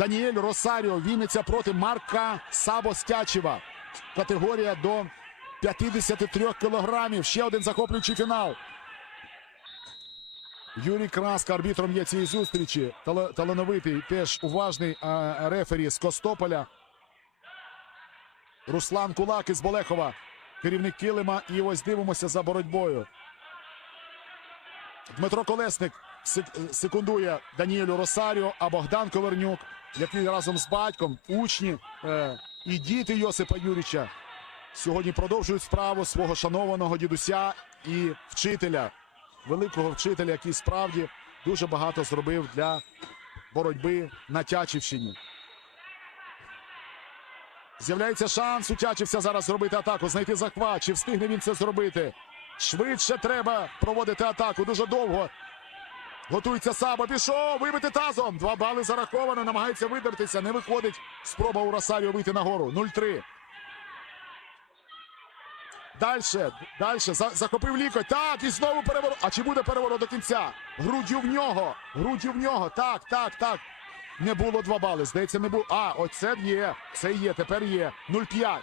Даніель Росаріо. Вінниця проти Марка Сабо Стячева. Категорія до 53 кілограмів. Ще один захоплюючий фінал. Юрій Краска арбітром є цієї зустрічі. Талановитий, теж уважний рефері з Костополя. Руслан Кулак із Болехова. Керівник Килима. І ось дивимося за боротьбою. Дмитро Колесник секундує Даніелю Росаріо, а Богдан Ковернюк, який разом з батьком, учні е, і діти Йосипа Юріча сьогодні продовжують справу свого шанованого дідуся і вчителя, великого вчителя, який справді дуже багато зробив для боротьби на Тячівщині. З'являється шанс у Тячівця зараз зробити атаку, знайти захват. Чи встигне він це зробити? Швидше треба проводити атаку. Дуже довго. Готується Саба. Пішов. Вибити тазом. Два бали зараховано. Намагається видертися. Не виходить. Спроба у Росаріо вийти нагору. 0-3. Дальше. Дальше. За- захопив лікоть. Так. І знову переворот. А чи буде переворот до кінця? Груддю в нього. Груддю в нього. Так, так, так. Не було два бали. Здається, не було. А, оце є. Це є. Тепер є. 0-5.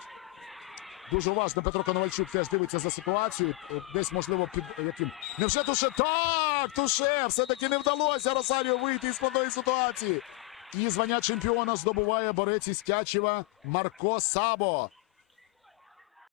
Дуже уважно Петро Коновальчук теж дивиться за ситуацією. Е, Десь, можливо, під яким. Невже туше? Так, туше! Все-таки не вдалося Росаріо вийти із складної ситуації. І звання чемпіона здобуває борець із Тячева Марко Сабо.